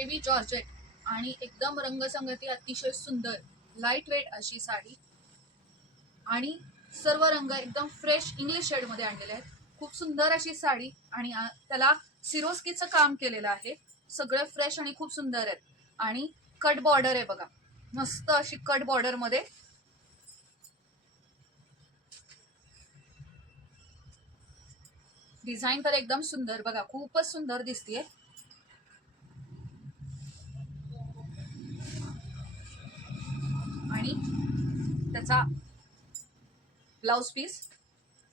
Heavy georgette आणि एकदम रंगसंगती अतिशय सुंदर लाईट वेट अशी साडी आणि सर्व रंग एकदम फ्रेश इंग्लिश शेड मध्ये आणलेले आहेत. खूप सुंदर अशी साडी आणि त्याला सिरोस्कीचं काम केलेलं आहे. सगळे फ्रेश आणि खूप सुंदर आहेत आणि कट बॉर्डर आहे बघा, मस्त अशी कट बॉर्डर मध्ये. डिझाईन तर एकदम सुंदर बघा, खूपच सुंदर दिसतीये. आणि त्याचा ब्लाउज पीस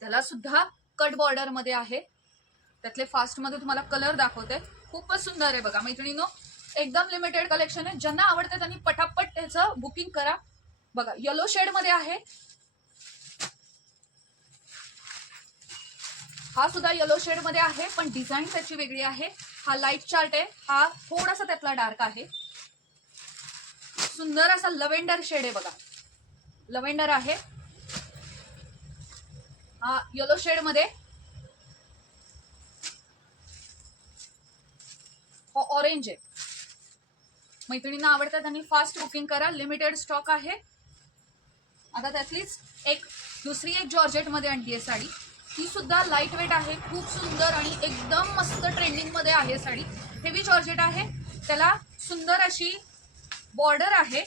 त्याला सुद्धा कट बॉर्डर मध्ये आहे. त्यातले फास्ट मध्ये तुम्हाला कलर दाखवते, खूपच सुंदर आहे बघा मैत्रिणींनो. एकदम लिमिटेड कलेक्शन आहे. ज्यांना आवडते त्यांनी पटापट त्याचं बुकिंग करा. बघा येलो शेड मध्ये आहे, हा सुद्धा येलो शेड मध्ये आहे पण डिझाईन त्याची वेगळी आहे. हा लाईट चार्ट आहे, हा थोडासा त्यातला डार्क आहे. सुंदर असा लव्हेंडर शेड आहे बघा, लव्हेंडर आहे. हा येलो शेड मध्ये, ऑरेंज आहे. मैत्रिणींना आवडतात त्यांनी फास्ट बुकिंग करा, लिमिटेड स्टॉक आहे. आता त्यातलीच दुसरी एक जॉर्जेट मध्ये आणली आहे साडी, ती सुद्धा लाईट वेट आहे, खूप सुंदर आणि एकदम मस्त ट्रेंडिंग मध्ये आहे साडी. हेवी जॉर्जेट आहे, त्याला सुंदर अशी बॉर्डर आहे,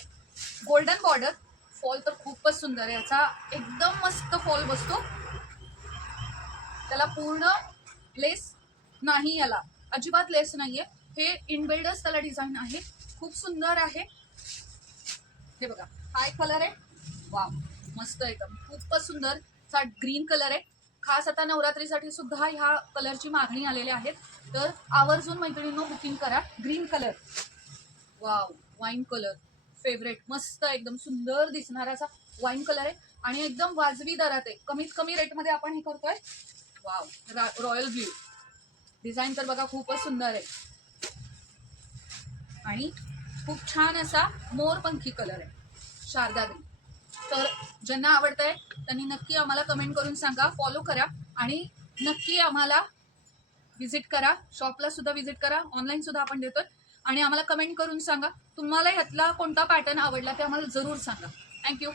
गोल्डन बॉर्डर. फॉल तर खूपच सुंदर आहे याचा, एकदम मस्त फॉल बसतो. त्याला पूर्ण लेस नाही, याला अजिबात लेस नाहीये, हे इनबिल्डच त्याला डिझाईन आहे. खूप सुंदर आहे. हे बघा हा एक कलर आहे, वा मस्त एकदम, खूपच सुंदर. ग्रीन कलर आहे. खास आता नवरात्रीसाठी सुद्धा ह्या कलरची मागणी आलेली आहे, तर आवर्जून मैत्रिणींनो बुकिंग करा. Green colour, wow wine colour favourite, मस्त एकदम सुंदर दिसणारा असा वाईन कलर आहे आणि एकदम वाजवी दरात आहे, कमीत कमी रेटमध्ये आपण हे करतोय. वाव रॉयल ब्ल्यू, डिझाईन तर बघा खूपच सुंदर आहे आणि खूप छान असा मोरपंखी कलर आहे, शारदा ग्रीन. तर ज्यांना आवडतंय त्यांनी नक्की आम्हाला कमेंट करून सांगा, फॉलो करा आणि नक्की आम्हाला विजिट करा. शॉपला सुद्धा विजिट करा, ऑनलाईन सुद्धा आपण देतोय. आणि आम्हाला कमेंट करून सांगा तुम्हाला ह्यातला कोणता पॅटर्न आवडला ते आम्हाला जरूर सांगा. थँक्यू.